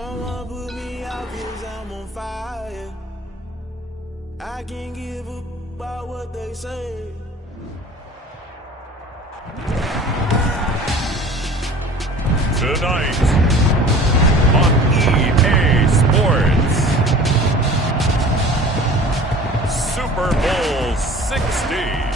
Someone put me out 'cause I'm on fire. I can't give up about what they say. Tonight on EA Sports, Super Bowl 60.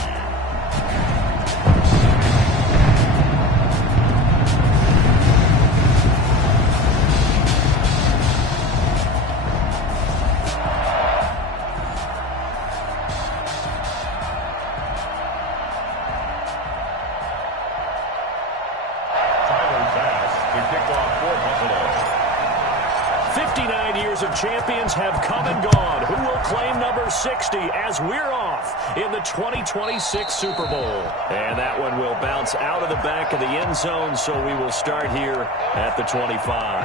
Of champions have come and gone. Who will claim number 60 as we're off in the 2026 Super Bowl? And that one will bounce out of the back of the end zone, so we will start here at the 25.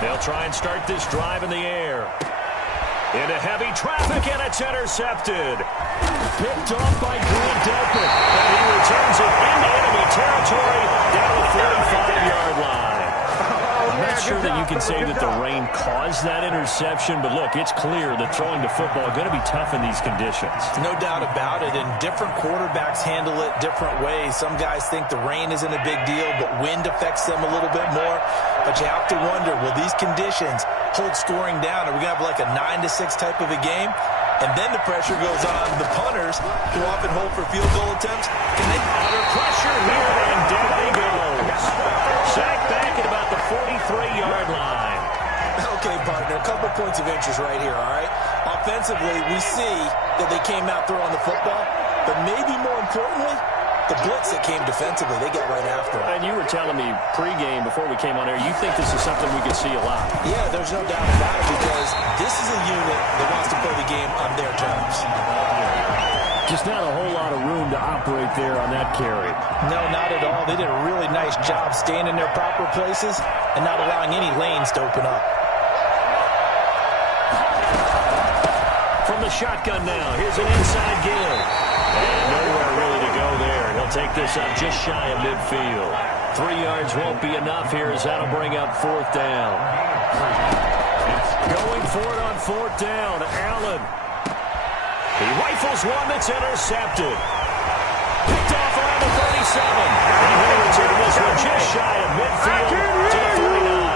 They'll try and start this drive in the air. Into heavy traffic, and it's intercepted. Picked off by Grant Delpit, and he returns it into enemy territory down the 45-yard line. I'm not sure that you can say that the rain caused that interception, but look, it's clear that throwing the football is going to be tough in these conditions. No doubt about it, and different quarterbacks handle it different ways. Some guys think the rain isn't a big deal, but wind affects them a little bit more. But you have to wonder, will these conditions hold scoring down? Are we going to have like a 9-6 type of a game? And then the pressure goes on the punters, who often hold for field goal attempts. Can they under pressure here, and down he goes. Sacked back at about the 43-yard line. Okay, partner, a couple points of interest right here, all right? Offensively, we see that they came out throwing the football, but maybe more importantly, the blitz that came defensively, they got right after it. And you were telling me pregame before we came on air, you think this is something we could see a lot. Yeah, there's no doubt about it, because this is a unit that wants to play the game on their terms. Just not a whole lot of room to operate there on that carry. No, not at all. They did a really nice job staying in their proper places and not allowing any lanes to open up. From the shotgun now, here's an inside give. And nowhere really to go there. He'll take this up just shy of midfield. 3 yards won't be enough here, as that'll bring up 4th down. Going for it on 4th down, Allen. He rifles one that's intercepted. Picked off around the 37. And he'll return this one just shy of midfield to the 49.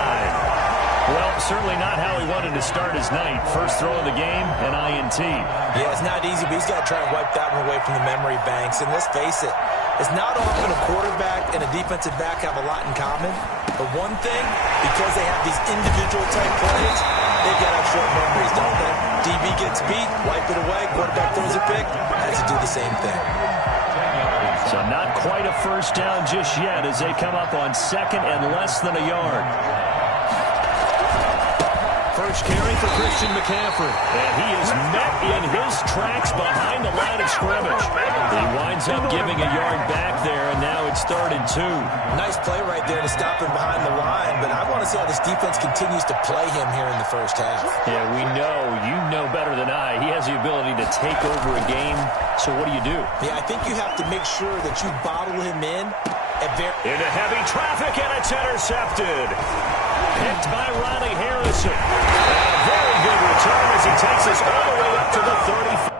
Well, certainly not how he wanted to start his night. First throw of the game, an INT. Yeah, it's not easy, but he's got to try and wipe that one away from the memory banks. And let's face it, it's not often a quarterback and a defensive back have a lot in common. But one thing, because they have these individual type plays, they've got to have short memories, don't they? DB gets beat, wipe it away, quarterback throws a pick, has to do the same thing. So not quite a first down just yet as they come up on 2nd and less than a yard. First carry for Christian McCaffrey. And he is met in his tracks behind the line of scrimmage. He winds up giving a yard back there, and now it's 3rd and 2. Nice play right there to stop him behind the line, but I want to see how this defense continues to play him here in the first half. Yeah, we know. You know better than I. He has the ability to take over a game, so what do? Yeah, I think you have to make sure that you bottle him in. Into heavy traffic, and it's intercepted. Picked by Riley Harrison. And a very good return as he takes us all the way up to the 35.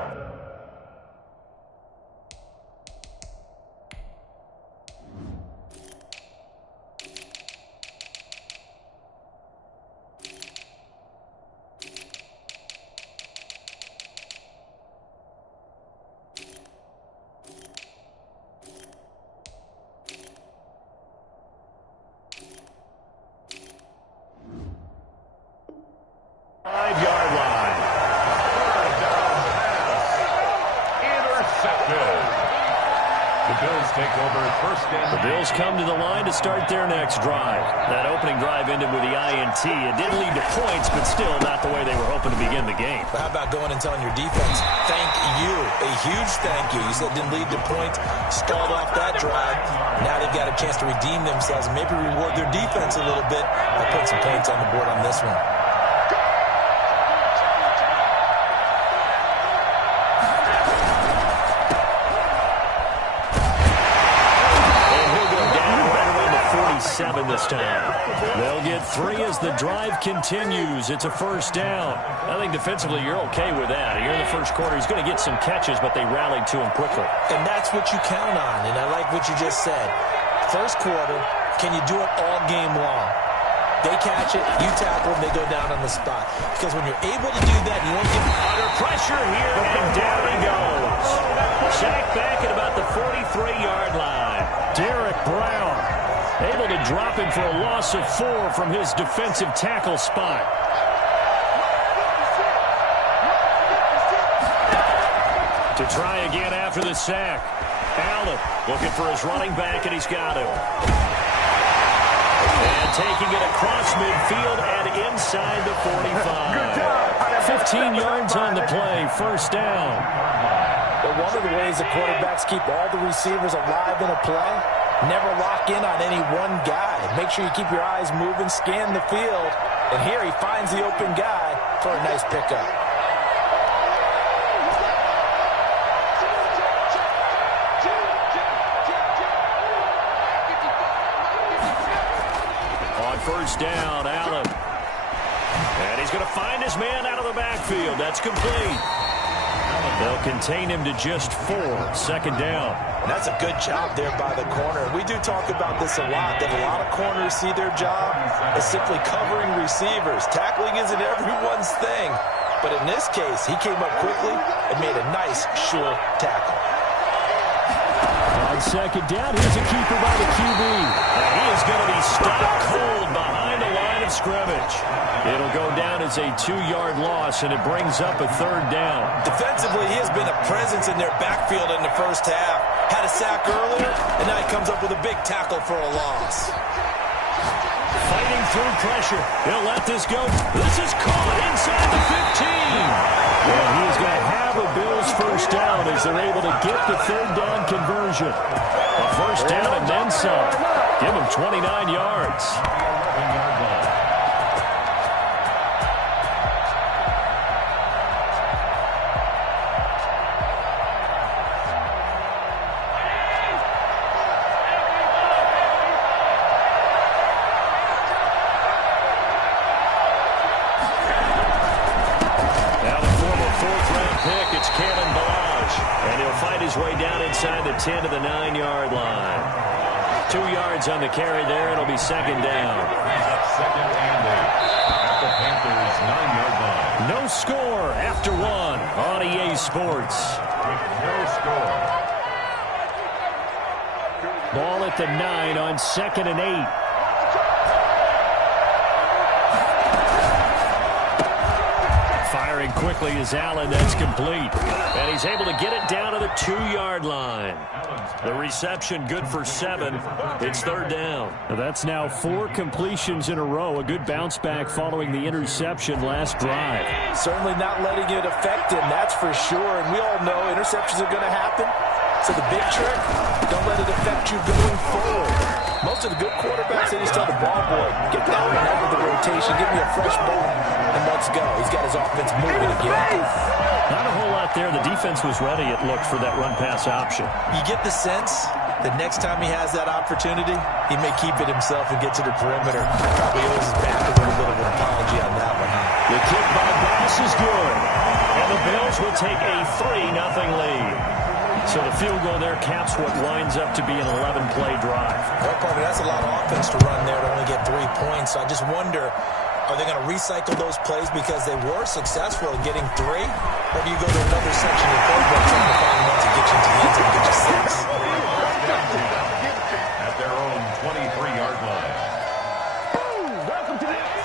Bills come to the line to start their next drive. That opening drive ended with the INT. It didn't lead to points, but still not the way they were hoping to begin the game. How about going and telling your defense, thank you, a huge thank you. You said it didn't lead to points, stalled off that drive. Now they've got a chance to redeem themselves and maybe reward their defense a little bit by putting some points on the board on this one. This time. They'll get 3 as the drive continues. It's a first down. I think defensively you're okay with that. Here in the first quarter, he's going to get some catches, but they rallied to him quickly. And that's what you count on, and I like what you just said. First quarter, can you do it all game long? They catch it, you tackle them, they go down on the spot. Because when you're able to do that, you won't get under pressure here, and down he goes. Sacked back at about the 43-yard line. Derek Brown able to drop him for a loss of 4 from his defensive tackle spot. To try again after the sack. Allen looking for his running back, and he's got him. And taking it across midfield and inside the 45. 15 yards on the play, first down. But one of the ways the quarterbacks keep all the receivers alive in a play, never lock in on any one guy. Make sure you keep your eyes moving, scan the field. And here he finds the open guy for a nice pickup. On first down, Allen. And he's going to find his man out of the backfield. That's complete. They'll contain him to just 4. Second down. And that's a good job there by the corner. We do talk about this a lot, that a lot of corners see their job as simply covering receivers. Tackling isn't everyone's thing. But in this case, he came up quickly and made a nice, sure tackle. On second down, here's a keeper by the QB. And he is going to be stopped cold behind the line of scrimmage. It'll go down as a 2-yard loss, and it brings up a third down. Defensively, he has been a presence in their backfield in the first half. Had a sack earlier, and now he comes up with a big tackle for a loss. Fighting through pressure. He'll let this go. This is caught inside the 15. And he's going to have a Bills first down as they're able to get the third down conversion. A first down and then some. Give him 29 yards. It's Kalen Ballage, and he'll fight his way down inside the 10 to the 9-yard line. 2 yards on the carry there. It'll be second down. Second and 8 at the Panthers' 9-yard line. No score after 1 on EA Sports. No score. Ball at the 9 on second and 8. Firing quickly is Allen. That's complete. And he's able to get it down to the 2-yard line. The reception good for 7. It's third down. That's now 4 completions in a row. A good bounce back following the interception last drive. Certainly not letting it affect him, that's for sure. And we all know interceptions are going to happen. So the big trick, don't let it affect you going forward. Most of the good quarterbacks, they just tell the ball boy, get that one out of the rotation, give me a fresh ball, and let's go. He's got his offense moving again. Not a whole lot there. The defense was ready, it looked, for that run-pass option. You get the sense that next time he has that opportunity, he may keep it himself and get to the perimeter. Probably owes his back a little bit of an apology on that one. The kick by Bass is good. And the Bills will take a 3-0 lead. So the field goal there caps what winds up to be an 11-play drive. Well, partner, that's a lot of offense to run there to only get 3 points. So I just wonder, are they going to recycle those plays because they were successful in getting 3? Or do you go to another section of the playbook trying to find one to get you into the end zone and get you 6? At their own 23-yard line.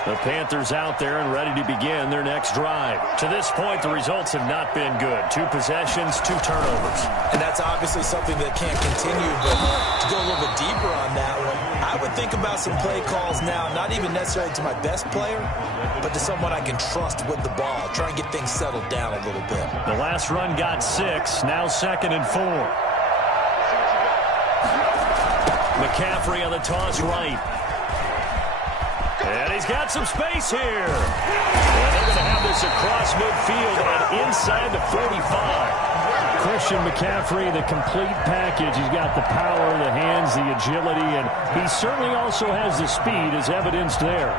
A The Panthers out there and ready to begin their next drive. To this point, the results have not been good. 2 possessions, 2 turnovers. And that's obviously something that can't continue, but to go a little bit deeper on that one, I would think about some play calls now, not even necessarily to my best player, but to someone I can trust with the ball. Try and get things settled down a little bit. The last run got 6, now 2nd and 4. McCaffrey on the toss right. And he's got some space here. And they're going to have this across midfield and inside the 45. Christian McCaffrey, the complete package. He's got the power, the hands, the agility, and he certainly also has the speed as evidenced there.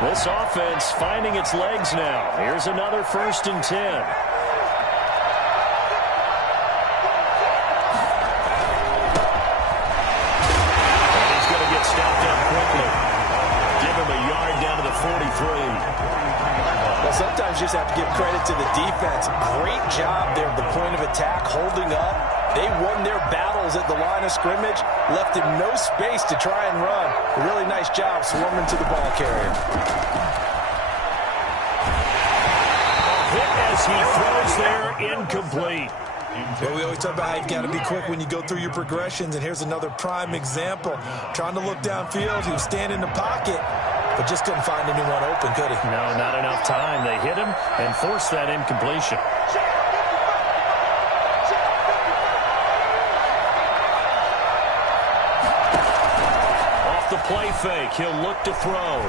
This offense finding its legs now. Here's another 1st and 10. Well, sometimes you just have to give credit to the defense. Great job there at the point of attack, holding up. They won their battles at the line of scrimmage, left him no space to try and run. A really nice job swarming to the ball carrier. A hit as he throws there, incomplete. Well, we always talk about how you've got to be quick when you go through your progressions, and here's another prime example. Trying to look downfield, he was standing in the pocket, but just couldn't find anyone open, could he? No, not enough time. They hit him and forced that incompletion. Off the play fake, he'll look to throw.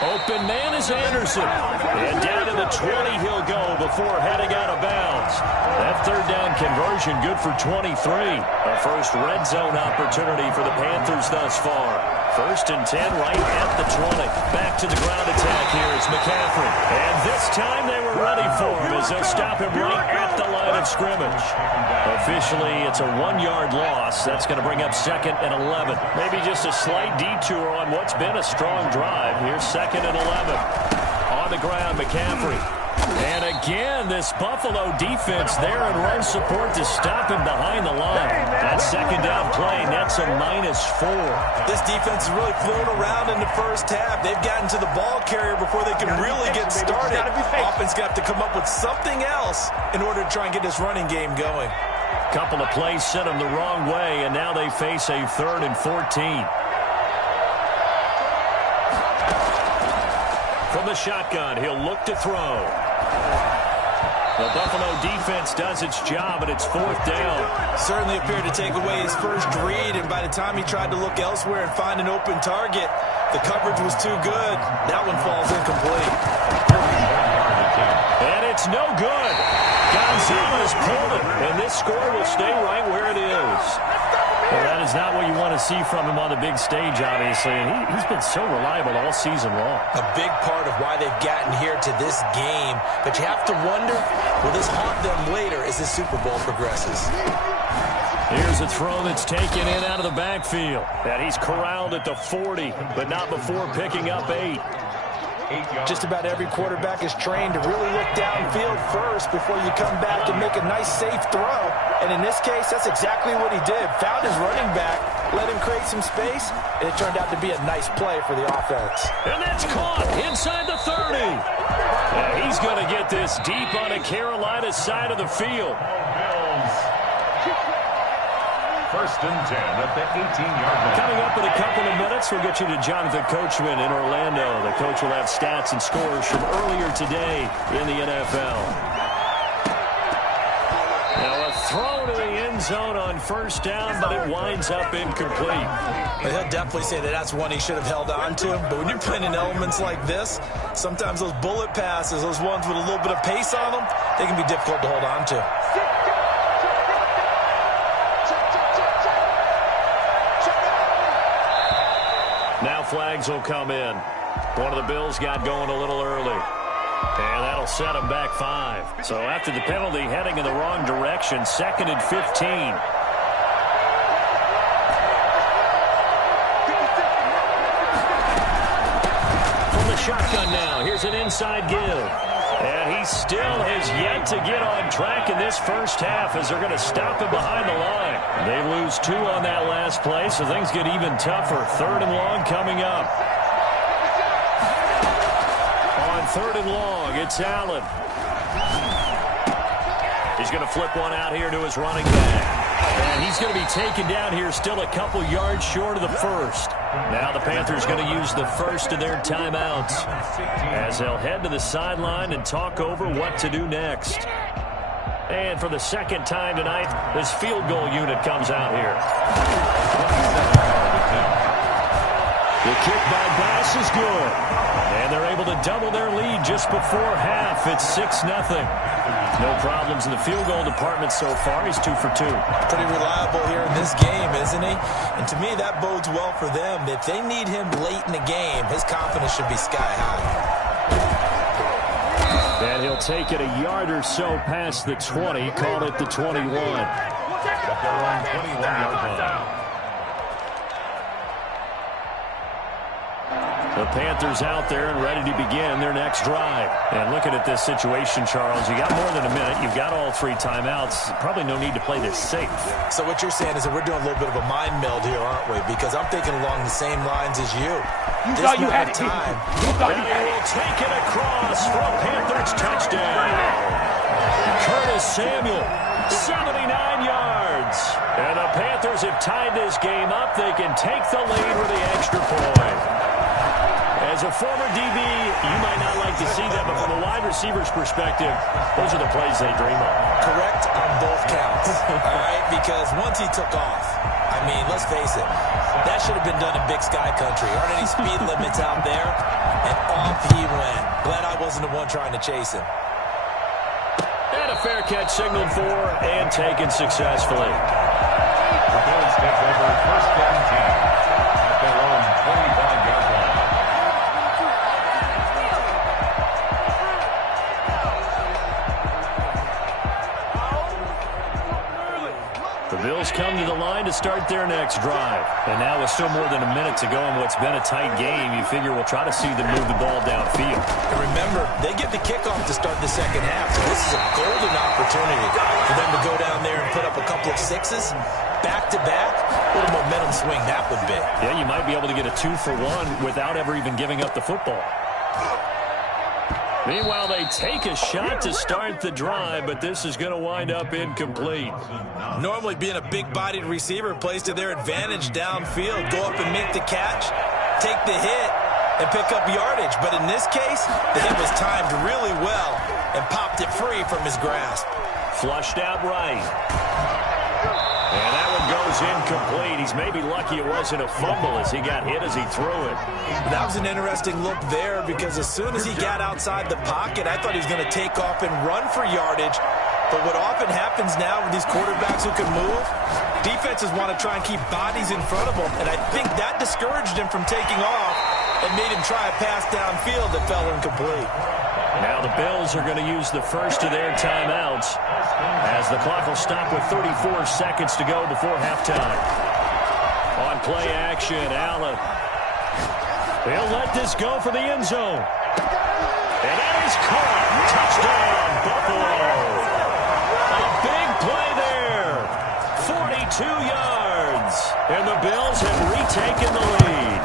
Open man is Anderson. And down to the 20 he'll go before heading out of bounds. That 3rd down conversion good for 23. A first red zone opportunity for the Panthers thus far. 1st and 10 right at the 20. Back to the ground attack here. It's McCaffrey. And this time they were ready for him as they'll stop him right at the line of scrimmage. Officially, it's a 1-yard loss. That's going to bring up 2nd and 11. Maybe just a slight detour on what's been a strong drive. Here's 2nd and 11. On the ground, McCaffrey. And again, this Buffalo defense there in run support to stop him behind the line. That 2nd down play, that's a -4. This defense has really flown around in the first half. They've gotten to the ball carrier before they can really get started. Offense got to come up with something else in order to try and get this running game going. Couple of plays sent them the wrong way, and now they face a 3rd and 14. From the shotgun, he'll look to throw. The Buffalo defense does its job, and it's 4th down. Certainly appeared to take away his first read, and by the time he tried to look elsewhere and find an open target, the coverage was too good. That one falls incomplete. And it's no good. Gonzalez pulled it, and this score will stay right where it is. Well, that is not what you want to see from him on the big stage, obviously, and he's been so reliable all season long. A big part of why they've gotten here to this game, but you have to wonder, will this haunt them later as the Super Bowl progresses? Here's a throw that's taken in out of the backfield, and he's corralled at the 40, but not before picking up 8. Just about every quarterback is trained to really look downfield first before you come back and make a nice, safe throw. And in this case, that's exactly what he did. Found his running back, let him create some space, and it turned out to be a nice play for the offense. And that's caught inside the 30. And he's going to get this deep on the Carolina side of the field. 1st and 10 at the 18-yard line. Coming up in a couple of minutes, we'll get you to Jonathan Coachman in Orlando. The coach will have stats and scores from earlier today in the NFL. Now a throw to the end zone on 1st down, but it winds up incomplete. But he'll definitely say that that's one he should have held on to. But when you're playing in elements like this, sometimes those bullet passes, those ones with a little bit of pace on them, they can be difficult to hold on to. Now flags will come in. One of the Bills got going a little early. And that'll set them back 5. So after the penalty, heading in the wrong direction, 2nd and 15. From the shotgun now, here's an inside give. And he still has yet to get on track in this first half as they're going to stop him behind the line. They lose 2 on that last play, so things get even tougher. 3rd and long coming up. On 3rd and long, it's Allen. He's going to flip one out here to his running back. And he's going to be taken down here still a couple yards short of the first. Now the Panthers going to use the first of their timeouts as they'll head to the sideline and talk over what to do next. And for the second time tonight, this field goal unit comes out here. The kick by Bass is good. And they're able to double their lead just before half. It's 6-0. No problems in the field goal department so far. He's 2 for 2. Pretty reliable here in this game, isn't he? And to me, that bodes well for them. If they need him late in the game, his confidence should be sky high. And he'll take it a yard or so past the 20. Call it the 21. They're on 21-yard line. The Panthers out there and ready to begin their next drive. And looking at this situation, Charles, you got more than a minute. You've got all 3 timeouts. Probably no need to play this safe. So what you're saying is that we're doing a little bit of a mind meld here, aren't we? Because I'm thinking along the same lines as you. You thought you had it. You thought you had it. Will take it across for a Panthers touchdown. Curtis Samuel, 79 yards. And the Panthers have tied this game up. They can take the lead with the extra point. As a former DB, you might not like to see that, but from a wide receiver's perspective, those are the plays they dream of. Correct on both counts, all right? Because once he took off, I mean, let's face it, that should have been done in Big Sky Country. Aren't any speed limits out there? And off he went. Glad I wasn't the one trying to chase him. And a fair catch signaled for and taken successfully. The Bills take over 1st and 10 at their own 25-yard line. The Bills come to the line to start their next drive. And now with still more than a minute to go in what's been a tight game, you figure we'll try to see them move the ball downfield. And remember, they get the kickoff to start the second half, so this is a golden opportunity for them to go down there and put up a couple of 6s back-to-back. What a momentum swing that would be. Yeah, you might be able to get a 2-for-1 without ever even giving up the football. Meanwhile, they take a shot to start the drive, but this is going to wind up incomplete. Normally being a big-bodied receiver plays to their advantage downfield. Go up and make the catch, take the hit, and pick up yardage. But in this case, the hit was timed really well and popped it free from his grasp. Flushed out right. And that one goes incomplete. He's maybe lucky it wasn't a fumble as he got hit as he threw it. That was an interesting look there because as soon as he got outside the pocket, I thought he was going to take off and run for yardage. But what often happens now with these quarterbacks who can move, defenses want to try and keep bodies in front of them. And I think that discouraged him from taking off and made him try a pass downfield that fell incomplete. Now the Bills are going to use the first of their timeouts as the clock will stop with 34 seconds to go before halftime. On play action, Allen. They'll let this go for the end zone. And that is caught. Touchdown, Buffalo. A big play there. 42 yards. And the Bills have retaken the lead.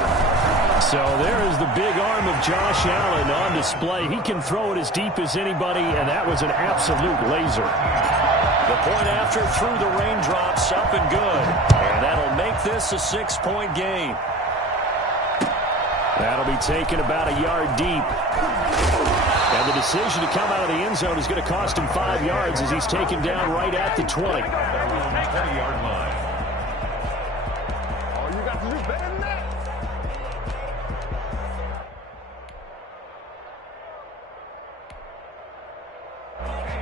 So there is the big arm of Josh Allen on display. He can throw it as deep as anybody, and that was an absolute laser. The point after through the raindrops, up and good. And that'll make this a 6-point game. That'll be taken about a yard deep. And the decision to come out of the end zone is going to cost him 5 yards as he's taken down right at the 20. 20-yard line. Oh, you got to do better than that.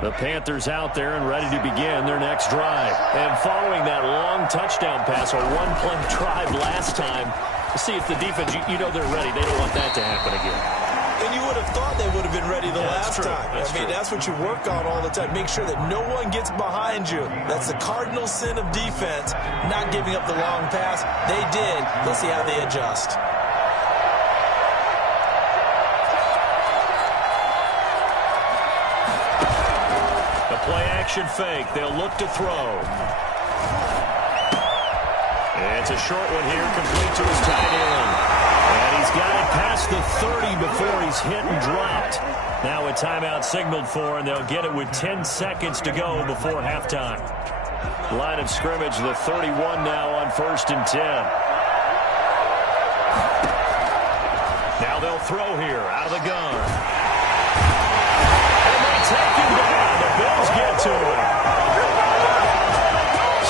The Panthers out there and ready to begin their next drive. And following that long touchdown pass, a one-play drive last time, to see if the defense, you know they're ready. They don't want that to happen again. And you would have thought they would have been ready the last time. That's what you work on all the time. Make sure that no one gets behind you. That's the cardinal sin of defense, not giving up the long pass. They did. Let's see how they adjust. play action fake. They'll look to throw. It's a short one here, complete to his tight end. And he's got it past the 30 before he's hit and dropped. Now a timeout signaled for, and they'll get it with 10 seconds to go before halftime. Line of scrimmage, the 31 now on 1st and 10. Now they'll throw here out of the gun. And they take him down. The Bills get to him.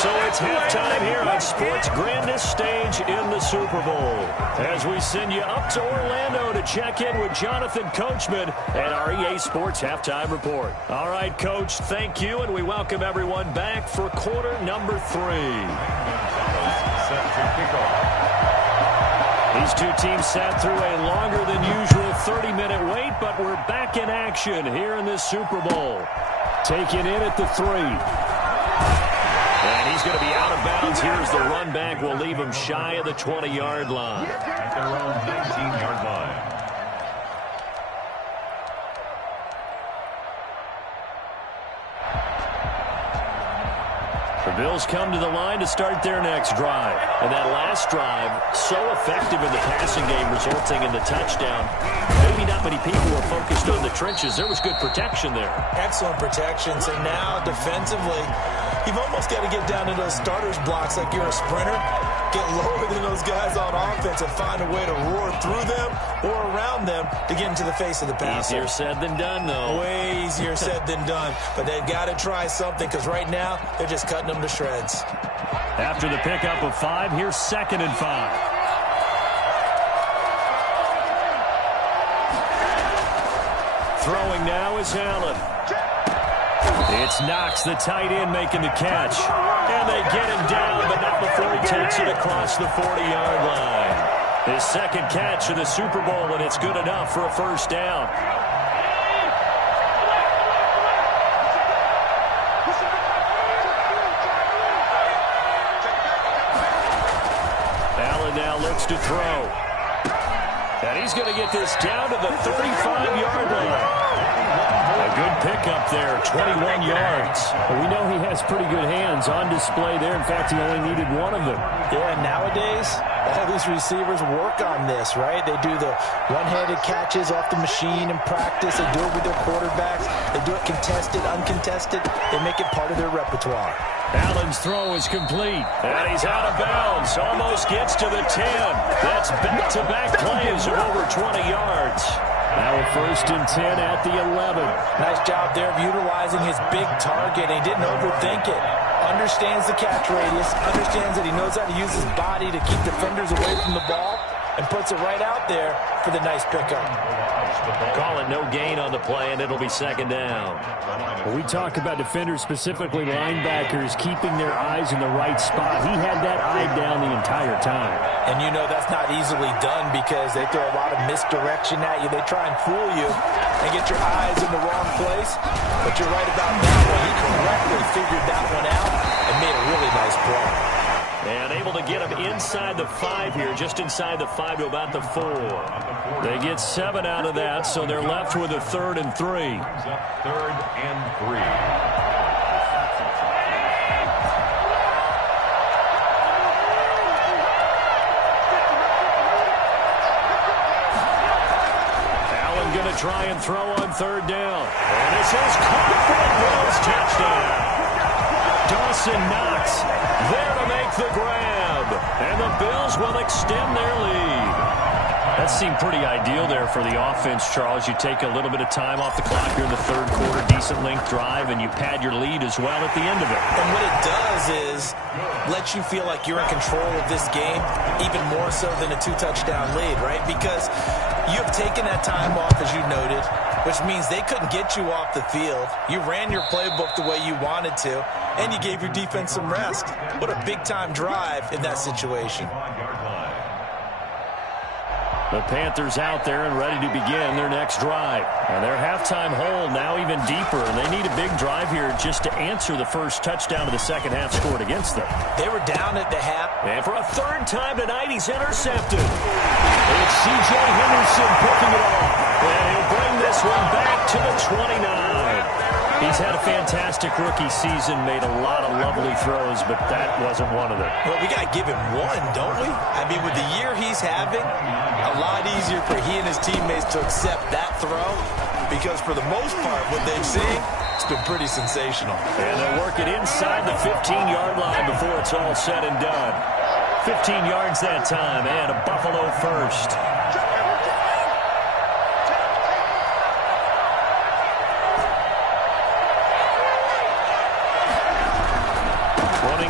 So it's halftime here on sports' grandest stage in the Super Bowl. As we send you up to Orlando to check in with Jonathan Coachman and our EA Sports Halftime Report. All right, Coach, thank you, and we welcome everyone back for quarter number 3. Set to kick off. These two teams sat through a longer than usual 30-minute wait, but we're back in action here in this Super Bowl. Taken in at the 3. And he's going to be out of bounds. Here's the run back. We'll leave him shy of the 20-yard line. At their own 19-yard line. The Bills come to the line to start their next drive. And that last drive, so effective in the passing game, resulting in the touchdown. Maybe not many people were focused on the trenches. There was good protection there. Excellent protection. So now, defensively, you've almost got to get down to those starters blocks like you're a sprinter. Get lower than those guys on offense and find a way to roar through them or around them to get into the face of the passer. Easier said than done, though. Way easier said than done. But they've got to try something because right now they're just cutting them to shreds. After the pickup of 5, here's 2nd and 5. Throwing now is Allen. It's Knox, the tight end, making the catch. And they get him down, but not before he takes it across the 40-yard line. His second catch of the Super Bowl, and it's good enough for a first down. Allen now looks to throw. And he's going to get this down to the 35-yard line. A good pickup there, 21 yards. Well, we know he has pretty good hands on display there. In fact, he only needed one of them. Yeah, nowadays, all these receivers work on this, right? They do the one-handed catches off the machine in practice. They do it with their quarterbacks. They do it contested, uncontested. They make it part of their repertoire. Allen's throw is complete, and he's out of bounds. Almost gets to the 10. That's back-to-back plays of over 20 yards. Now a 1st and 10 at the 11. Nice job there of utilizing his big target. He didn't overthink it. Understands the catch radius. Understands that he knows how to use his body to keep defenders away from the ball. And puts it right out there for the nice pickup. Call it no gain on the play, and it'll be 2nd down. When we talk about defenders, specifically linebackers, keeping their eyes in the right spot, he had that eye down the entire time. And you know that's not easily done because they throw a lot of misdirection at you. They try and fool you and get your eyes in the wrong place. But you're right about that one. He correctly figured that one out and made a really nice play. And able to get him inside the 5 here, just inside the 5 to about the 4. They get 7 out of that, so they're left with a 3rd and 3. 3rd and 3. Allen going to try and throw on 3rd down. And this is caught for the Bills touchdown. Dawson Knox there to make the grab. And the Bills will extend their lead. That seemed pretty ideal there for the offense, Charles. You take a little bit of time off the clock here in the 3rd quarter, decent length drive, and you pad your lead as well at the end of it. And what it does is let you feel like you're in control of this game, even more so than a 2-touchdown lead, right? Because you have taken that time off, as you noted, which means they couldn't get you off the field. You ran your playbook the way you wanted to, and you gave your defense some rest. What a big-time drive in that situation. The Panthers out there and ready to begin their next drive. And their halftime hole now even deeper, and they need a big drive here just to answer the first touchdown of the second half scored against them. They were down at the half. And for a 3rd time tonight, he's intercepted. It's C.J. Henderson picking it off. And he'll bring this one back to the 29. He's had a fantastic rookie season, made a lot of lovely throws, but that wasn't one of them. Well, we got to give him one, don't we? I mean, with the year he's having, a lot easier for he and his teammates to accept that throw because for the most part, what they've seen, it's been pretty sensational. And they'll work it inside the 15-yard line before it's all said and done. 15 yards that time, and a Buffalo first.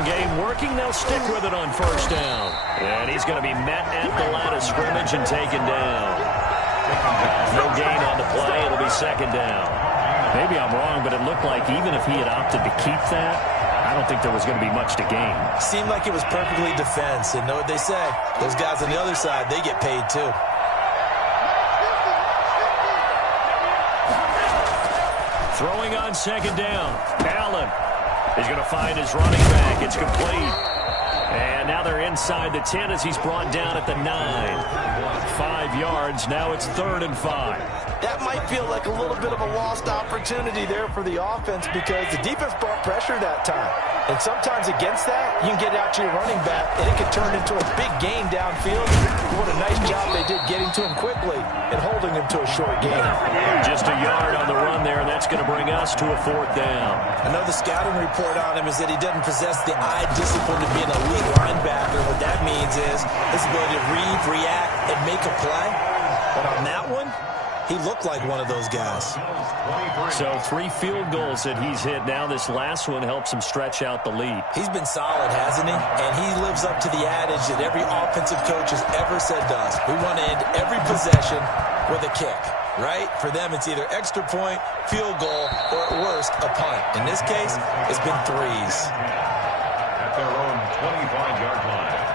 Game working, they'll stick with it on first down. And he's going to be met at the line of scrimmage and taken down. No gain on the play. It'll be second down. Maybe I'm wrong, but it looked like even if he had opted to keep that, I don't think there was going to be much to gain. Seemed like it was perfectly defense. And know what they say? Those guys on the other side, they get paid too. Throwing on second down. Allen. He's going to find his running back. It's complete. And now they're inside the 10 as he's brought down at the 9. 5 yards. Now it's 3rd and 5. That might feel like a little bit of a lost opportunity there for the offense because the defense brought pressure that time. And sometimes against that, you can get out to your running back, and it can turn into a big gain downfield. What a nice job they did getting to him quickly and holding him to a short gain. Just a yard on the run there, and that's going to bring us to a 4th down. I know the scouting report on him is that he doesn't possess the eye discipline to be an elite linebacker. What that means is his ability to read, react, and make a play. But on that one, he looked like one of those guys. So 3 field goals that he's hit. Now this last one helps him stretch out the lead. He's been solid, hasn't he? And he lives up to the adage that every offensive coach has ever said to us. We want to end every possession with a kick, right? For them, it's either extra point, field goal, or at worst, a punt. In this case, it's been 3s. At their own 25-yard line.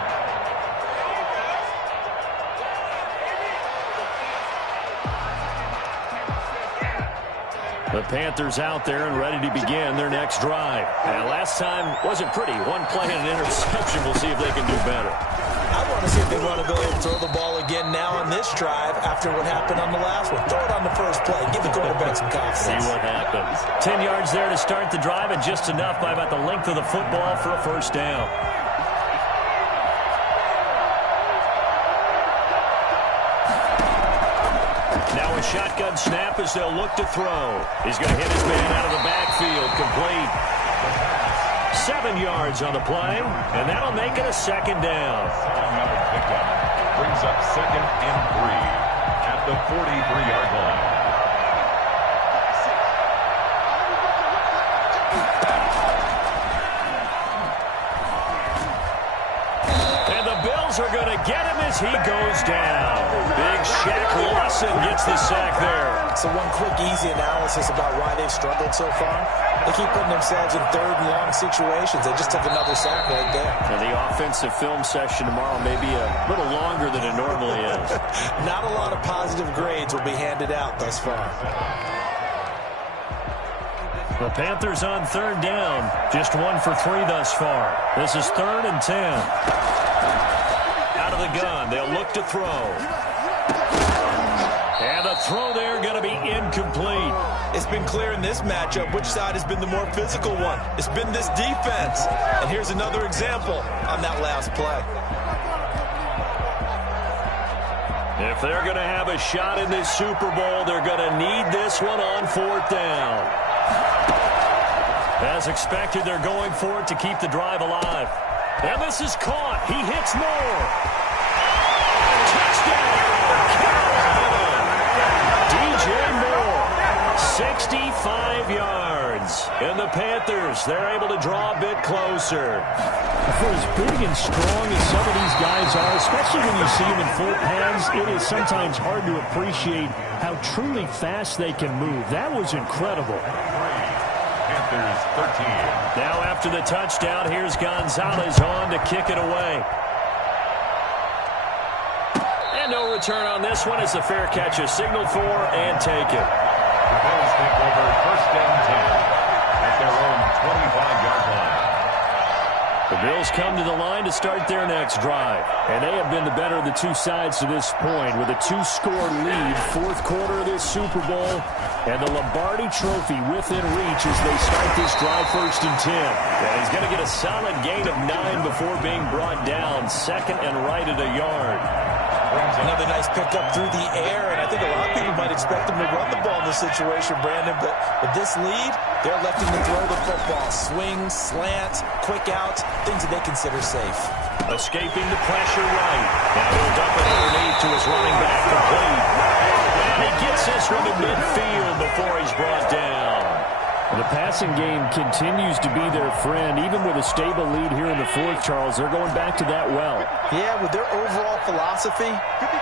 The Panthers out there and ready to begin their next drive. And last time wasn't pretty. One play and an interception. We'll see if they can do better. I want to see if they want to go and throw the ball again now on this drive after what happened on the last one. Throw it on the first play. Give the quarterback some confidence. See what happens. 10 yards there to start the drive and just enough by about the length of the football for a first down. Now a shotgun snap as they'll look to throw. He's going to hit his man out of the backfield. Complete. 7 yards on the play, and that'll make it a second down. Brings up 2nd and 3 at the 43-yard line. And the Bills are going to get him as he goes down. Big Shaq Lawson gets the sack there. So one quick, easy analysis about why they've struggled so far. They keep putting themselves in 3rd and long situations. They just took another sack right there. Now the offensive film session tomorrow may be a little longer than it normally is. Not a lot of positive grades will be handed out thus far. The Panthers on 3rd down. Just 1 for 3 thus far. This is 3rd and 10. Out of the gun. They'll look to throw. And the throw there going to be incomplete. It's been clear in this matchup which side has been the more physical one. It's been this defense. And here's another example on that last play. If they're going to have a shot in this Super Bowl, they're going to need this one on 4th down. As expected, they're going for it to keep the drive alive. And this is caught. He hits Moore. Touchdown, Carolina. DJ Moore, 65 yards. And the Panthers, they're able to draw a bit closer. For as big and strong as some of these guys are, especially when you see them in full pads, it is sometimes hard to appreciate how truly fast they can move. That was incredible. Panthers 13. Now after the touchdown, here's Gonzalez on to kick it away. And no return on this one as the fair catch is signaled for and taken. The Bills take over 1st and 10 at their own 25-yard line. The Bills come to the line to start their next drive. And they have been the better of the two sides to this point with a 2-score lead, fourth quarter of this Super Bowl, and the Lombardi Trophy within reach as they start this drive 1st and 10. And he's going to get a solid gain of 9 before being brought down, second and right at a yard. Another nice pickup through the air, and I think a lot of people might expect them to run the ball in this situation, Brandon, but with this lead, they're electing to throw the football. Swing, slant, quick out, things that they consider safe. Escaping the pressure right. Now he'll dump it underneath to his running back, complete. And he gets this one to midfield before he's brought down. The passing game continues to be their friend. Even with a stable lead here in the fourth, Charles, they're going back to that well. Yeah, with their overall philosophy,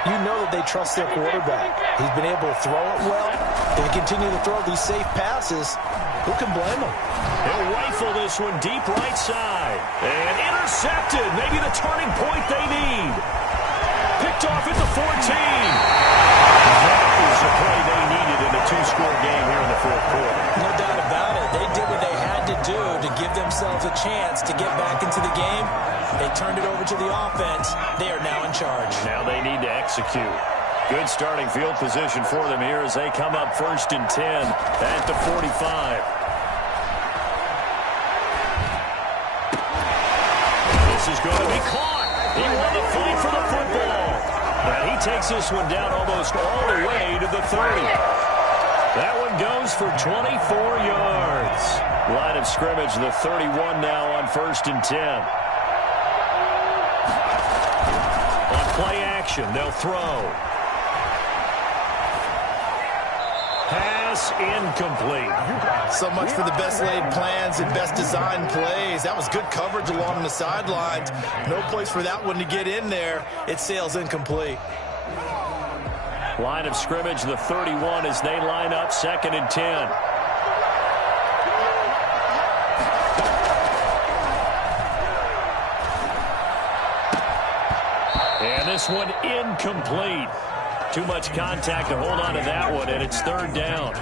you know that they trust their quarterback. He's been able to throw it well. If they continue to throw these safe passes, who can blame them? He'll rifle this one deep right side. And intercepted. Maybe the turning point they need. Picked off at the 14. That is the play they needed in a 2-score game here in the fourth quarter. No doubt about it. They did what they had to do to give themselves a chance to get back into the game. They turned it over to the offense. They are now in charge. Now they need to execute. Good starting field position for them here as they come up 1st and 10 at the 45. This is going to be caught. He won the fight for the football. And he takes this one down almost all the way to the 30. That one goes for 24 yards. Line of scrimmage, the 31 now on 1st and 10. On play action, they'll throw. Pass incomplete. So much for the best laid plans and best designed plays. That was good coverage along the sidelines. No place for that one to get in there. It sails incomplete. Line of scrimmage, the 31 as they line up 2nd and 10. And this one incomplete. Too much contact to hold on to that one, and it's 3rd down.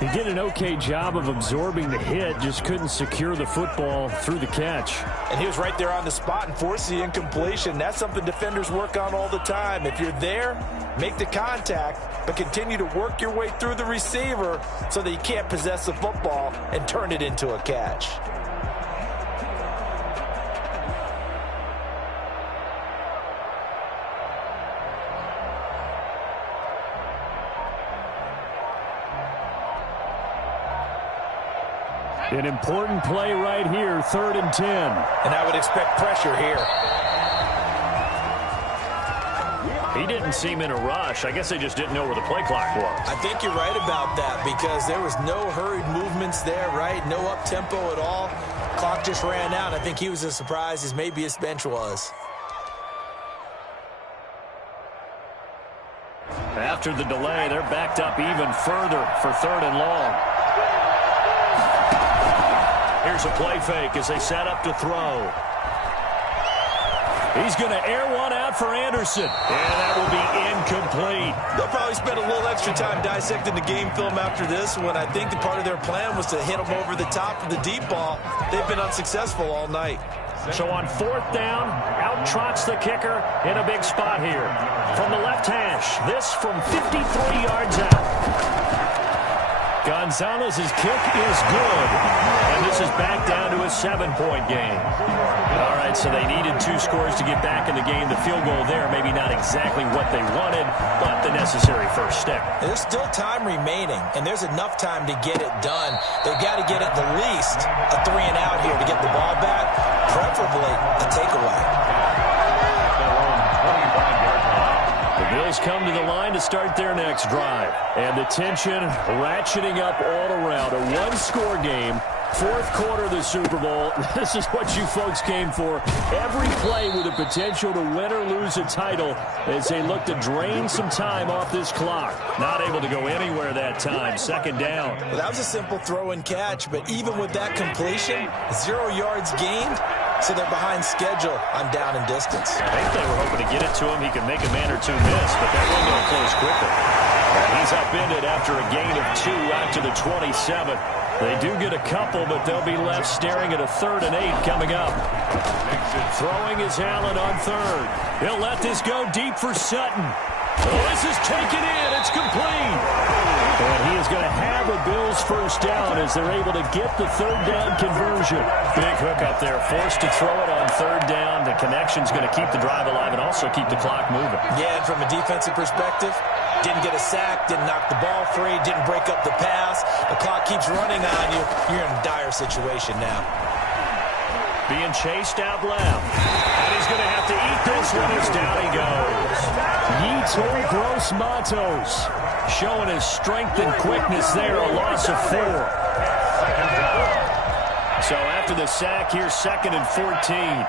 He did an okay job of absorbing the hit, just couldn't secure the football through the catch. And he was right there on the spot and forced the incompletion. That's something defenders work on all the time. If you're there, make the contact, but continue to work your way through the receiver so that you can't possess the football and turn it into a catch. An important play right here, 3rd and 10. And I would expect pressure here. He didn't seem in a rush. I guess they just didn't know where the play clock was. I think you're right about that because there was no hurried movements there, right? No up-tempo at all. Clock just ran out. I think he was as surprised as maybe his bench was. After the delay, they're backed up even further for 3rd and long. Here's a play fake as they set up to throw. He's going to air one out for Anderson. And that will be incomplete. They'll probably spend a little extra time dissecting the game film after this one. I think the part of their plan was to hit them over the top of the deep ball. They've been unsuccessful all night. So on 4th down, out trots the kicker in a big spot here. From the left hash, this from 53 yards out. Gonzalez's kick is good. And this is back down to a 7-point game. All right, so they needed 2 scores to get back in the game. The field goal there, maybe not exactly what they wanted, but the necessary first step. There's still time remaining, and there's enough time to get it done. They've got to get at the least a 3 and out here to get the ball back, preferably a takeaway. The Bills come to the line to start their next drive. And the tension ratcheting up all around. A 1-score game, 4th quarter of the Super Bowl. This is what you folks came for. Every play with the potential to win or lose a title as they look to drain some time off this clock. Not able to go anywhere that time. 2nd down. Well, that was a simple throw and catch, but even with that completion, 0 yards gained. So they're behind schedule on down and distance. I think they were hoping to get it to him. He could make a man or 2 miss, but that window will close quickly. And he's upended after a gain of 2 out to the 27. They do get a couple, but they'll be left staring at a 3rd and 8 coming up. Throwing is Allen on 3rd. He'll let this go deep for Sutton. Oh, this is taken in. It's complete. And he is going to have a Bills first down as they're able to get the 3rd down conversion. Big hook up there. Forced to throw it on 3rd down. The connection's going to keep the drive alive and also keep the clock moving. Yeah, and from a defensive perspective, didn't get a sack, didn't knock the ball free, didn't break up the pass. The clock keeps running on you. You're in a dire situation now. Being chased out left. And he's going to have to eat this one as down he goes. Yetur Gross-Matos showing his strength and quickness there, a loss of 4. So after the sack, here's 2nd and 14.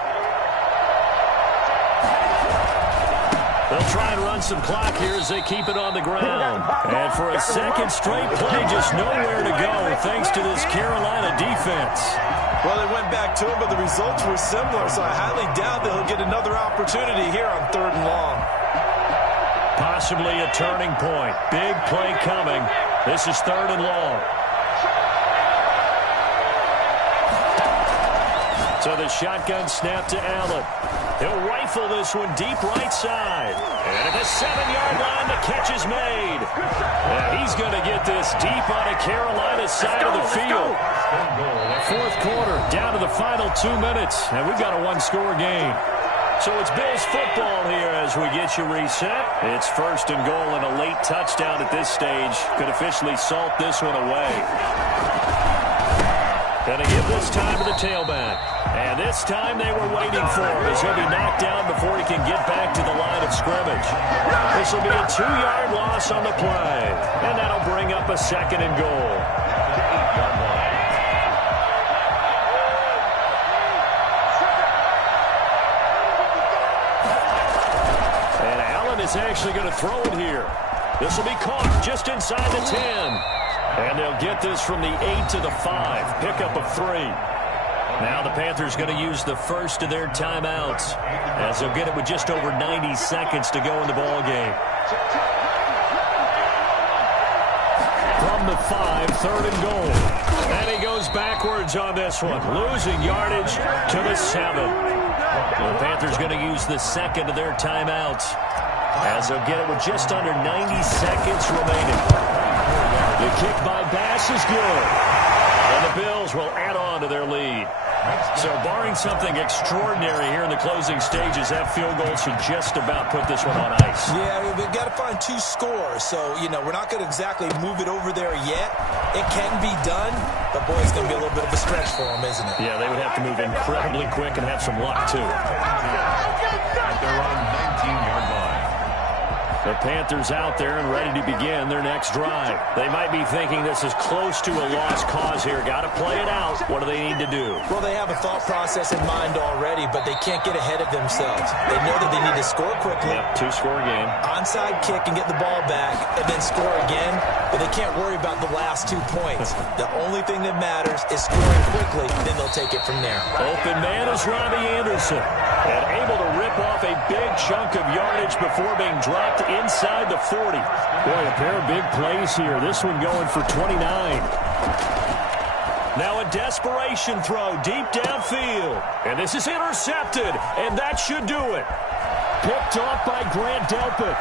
They'll try and run some clock here as they keep it on the ground. And for a second straight play, just nowhere to go thanks to this Carolina defense. Well, they went back to him, but the results were similar, so I highly doubt that he'll get another opportunity here on 3rd and long. Possibly a turning point. Big play coming. This is 3rd and long. So the shotgun snap to Allen. He'll rifle this one deep right side. And at the 7-yard line, the catch is made. And he's going to get this deep on a Carolina side of the field. 4th quarter, down to the final 2 minutes. And we've got a 1-score game. So it's Bills football here as we get you reset. It's 1st and goal and a late touchdown at this stage. Could officially salt this one away. Going to give this time to the tailback. And this time they were waiting for him as he'll be knocked down before he can get back to the line of scrimmage. This will be a 2-yard loss on the play. And that'll bring up a 2nd and goal. And Allen is actually going to throw it here. This will be caught just inside the 10. And they'll get this from the 8 to the 5. Pickup of 3. Now the Panthers going to use the first of their timeouts as they'll get it with just over 90 seconds to go in the ball game. From the 5, 3rd and goal. And he goes backwards on this one, losing yardage to the 7. The Panthers going to use the second of their timeouts as they'll get it with just under 90 seconds remaining. The kick by Bass is good. And the Bills will add on to their lead. So barring something extraordinary here in the closing stages, that field goal should just about put this one on ice. Yeah, we've got to find 2 scores. So, we're not going to exactly move it over there yet. It can be done, but boy, it's going to be a little bit of a stretch for them, isn't it? Yeah, they would have to move incredibly quick and have some luck, too. They're on 19-yard line. The Panthers out there and ready to begin their next drive. They might be thinking this is close to a lost cause here. Got to play it out. What do they need to do? Well, they have a thought process in mind already, but they can't get ahead of themselves. They know that they need to score quickly. Yep, 2-score game. Onside kick and get the ball back, and then score again. But they can't worry about the last 2 points. The only thing that matters is scoring quickly, then they'll take it from there. Open man is Robbie Anderson. And able to rip off a big chunk of yardage before being dropped inside the 40. Boy, a pair of big plays here. This one going for 29. Now a desperation throw deep downfield. And this is intercepted. And that should do it. Picked off by Grant Delpit.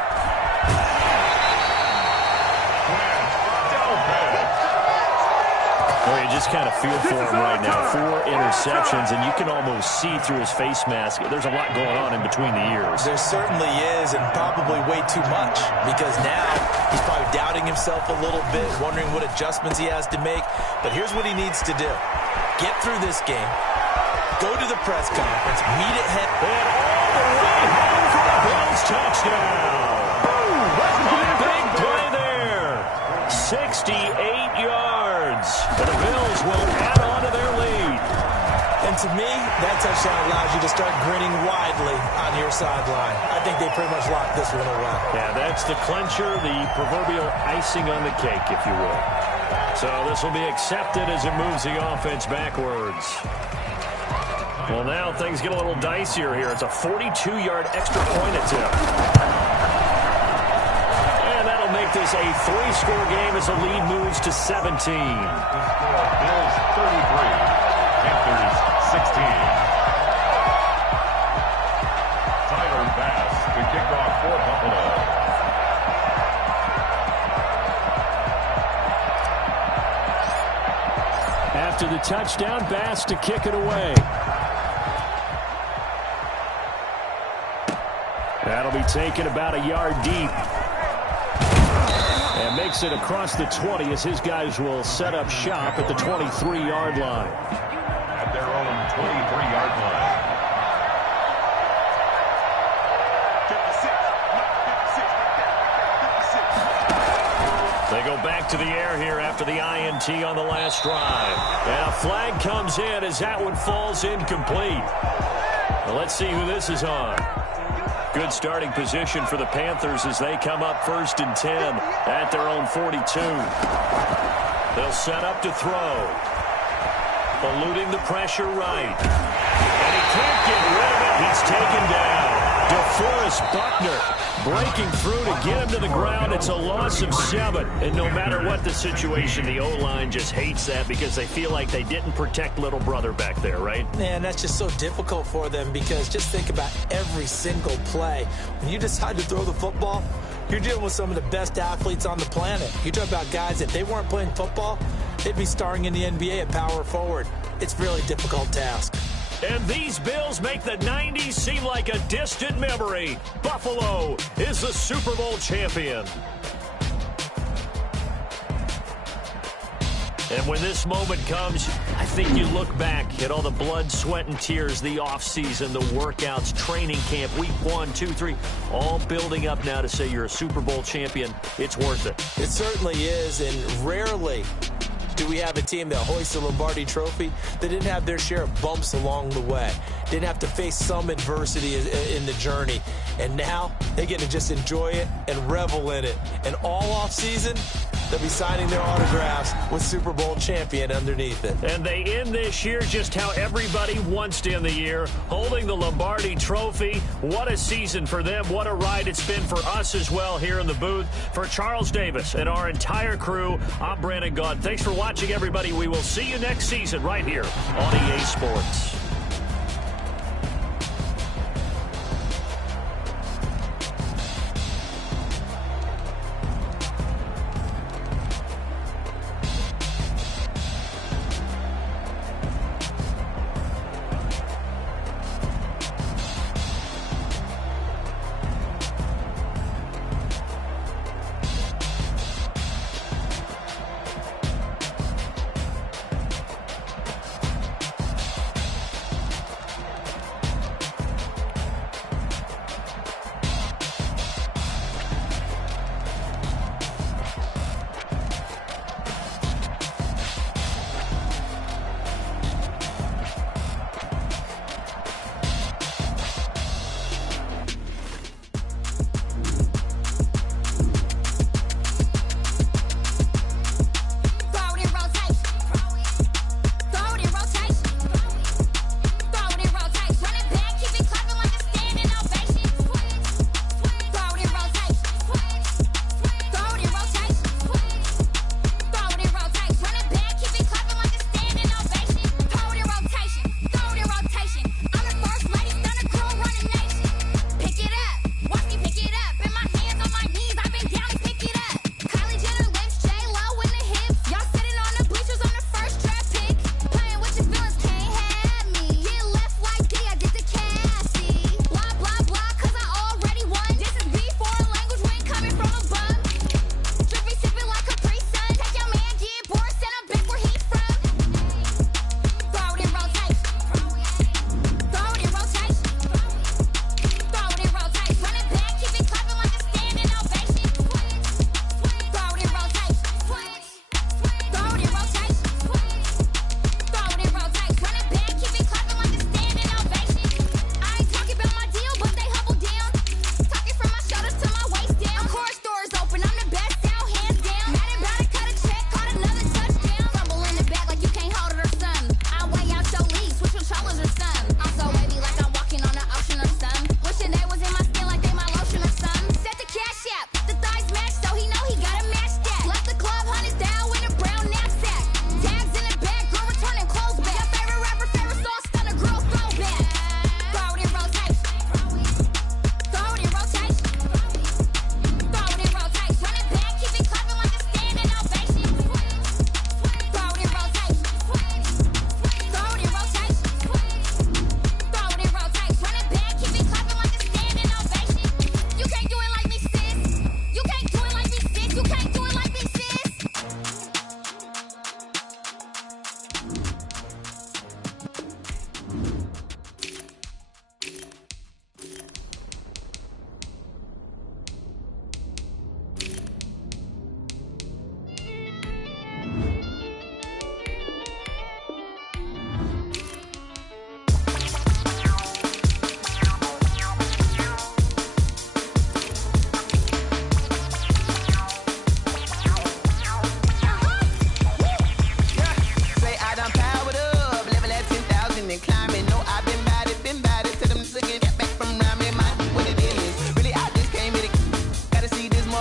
Well, you just kind of feel for him right now. 4 interceptions, and you can almost see through his face mask. There's a lot going on in between the ears. There certainly is, and probably way too much, because now he's probably doubting himself a little bit, wondering what adjustments he has to make. But here's what he needs to do. Get through this game, go to the press conference, meet at head, and all the way home for a Bills touchdown. A big play there. 68 yards. And the Bills will add on to their lead. And to me, that touchdown allows you to start grinning widely on your sideline. I think they pretty much locked this one away. Yeah, that's the clincher, the proverbial icing on the cake, if you will. So this will be accepted as it moves the offense backwards. Well, now things get a little dicier here. It's a 42-yard extra point attempt. And that'll make this a 3-score game as the lead moves to 17. The score, Bills 33, Panthers 16. Tyler Bass to kick off for Buffalo. After the touchdown, Bass to kick it away. That'll be taken about a yard deep. And makes it across the 20 as his guys will set up shop at the 23-yard line. At their own 23-yard line. They go back to the air here after the INT on the last drive. And a flag comes in as that one falls incomplete. Well, let's see who this is on. Good starting position for the Panthers as they come up 1st and 10 at their own 42. They'll set up to throw. Eluding the pressure right. And he can't get rid of it. He's taken down. DeForest Buckner breaking through to get him to the ground. It's a loss of 7. And no matter what the situation, the O-line just hates that because they feel like they didn't protect little brother back there, right? Man, that's just so difficult for them because just think about every single play. When you decide to throw the football, you're dealing with some of the best athletes on the planet. You talk about guys, if they weren't playing football, they'd be starring in the NBA at power forward. It's a really difficult task. And these Bills make the 90s seem like a distant memory. Buffalo is the Super Bowl champion. And when this moment comes, I think you look back at all the blood, sweat, and tears, the offseason, the workouts, training camp, week 1, 2, 3, all building up now to say you're a Super Bowl champion. It's worth it. It certainly is, and rarely do we have a team that hoists the Lombardi Trophy that didn't have their share of bumps along the way, didn't have to face some adversity in the journey, and now they get to just enjoy it and revel in it. And all offseason, they'll be signing their autographs with Super Bowl champion underneath it. And they end this year just how everybody wants to end the year, holding the Lombardi Trophy. What a season for them. What a ride it's been for us as well here in the booth. For Charles Davis and our entire crew, I'm Brandon Gaudin. Thanks for watching, everybody. We will see you next season right here on EA Sports.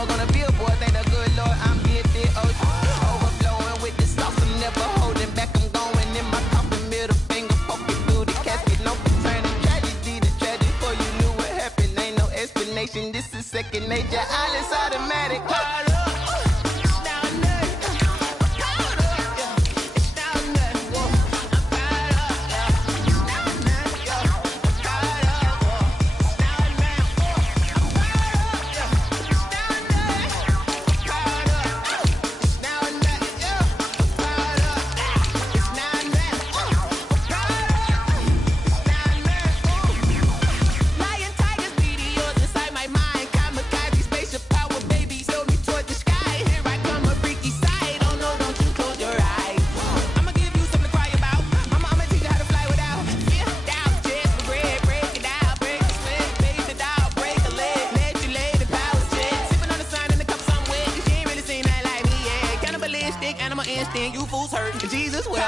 dog on a billboard. Thank the good Lord I'm gifted. Overflowing with the sauce. I'm never holding back. I'm going in my coffin. Middle finger poking through the casket. No turning tragedy to tragedy. Before you knew what happened. Ain't no explanation. This is second nature. All is automatic. Caught up. You fools hurt. Jesus will.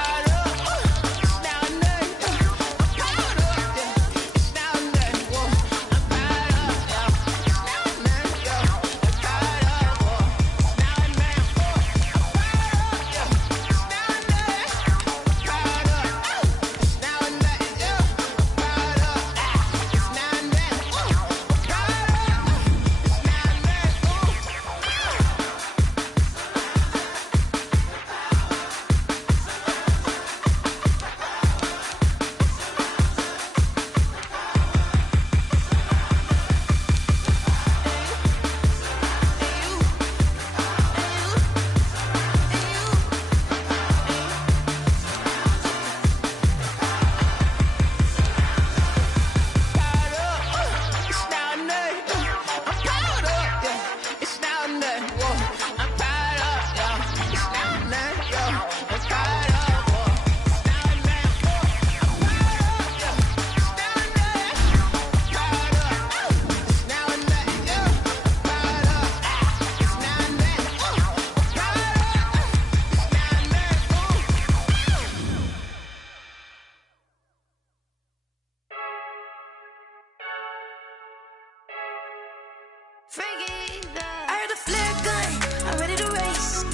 I heard a flare gun, I'm ready to race.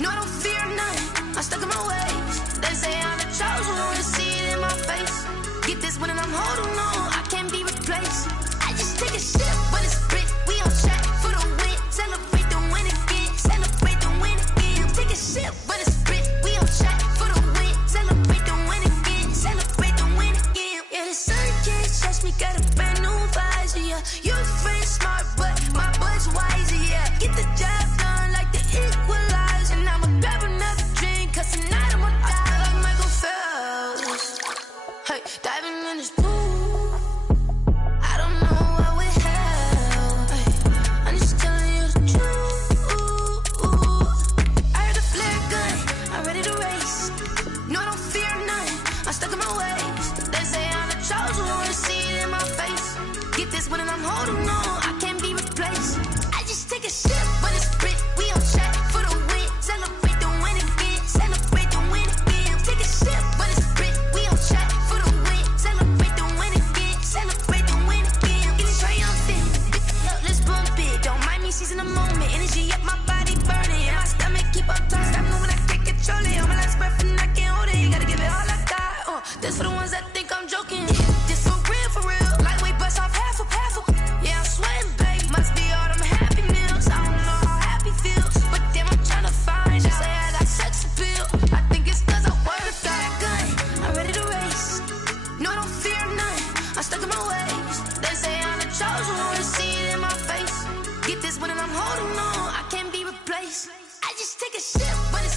No, I don't fear none, I'm stuck in my ways. They say I'm the chosen one, to see it in my face. Get this one and I'm holding on, I can't be replaced. I just take a sip, but it's split, we on track for the win. Celebrate the win again, celebrate the win again. Take a sip, but it's split, we on track for the win. Celebrate the win again, celebrate the win again. Yeah, the sun can't touch me, got a brand new visor, yeah. You're friend smart, but my bud's wiser, yeah. Get the job done like the equalizer. And I'ma grab another drink, cause tonight I'ma die like Michael Phelps. Hey, diving in this pool, I don't know what we have. Hey, I'm just telling you the truth. I heard a flare gun, I'm ready to race. No, I don't fear none, I'm stuck in my ways. They say I'm the chosen one, to see it in my face. Get this one and I'm holding on, I can't be replaced. I just take a sip, but it's split, we on track for the win. Celebrate the win again, celebrate the win again. Take a sip, but it's split, we on track for the win. Celebrate the win again, celebrate the win again. Getting triumphant, let's bump it. Don't mind me seizing the moment, energy up my body burning. And my stomach keep up tight, stop moving, I can't control it. On my last breath and I can't hold it, gotta give it all I got. This for the ones that think I'm joking. This for real, lightweight bust off half a. Yeah, I'm sweating, babe. Must be all them happy meals. I don't know how happy feels, but damn, I'm trying to find out. Say I got sex appeal. I think it's cause I wear the fat gun. I'm ready to race. No, I don't fear none, I'm stuck in my ways. They say I'm the chosen one, to see it in my face. Get this one and I'm holding on, I can't be replaced. I just take a sip, but it's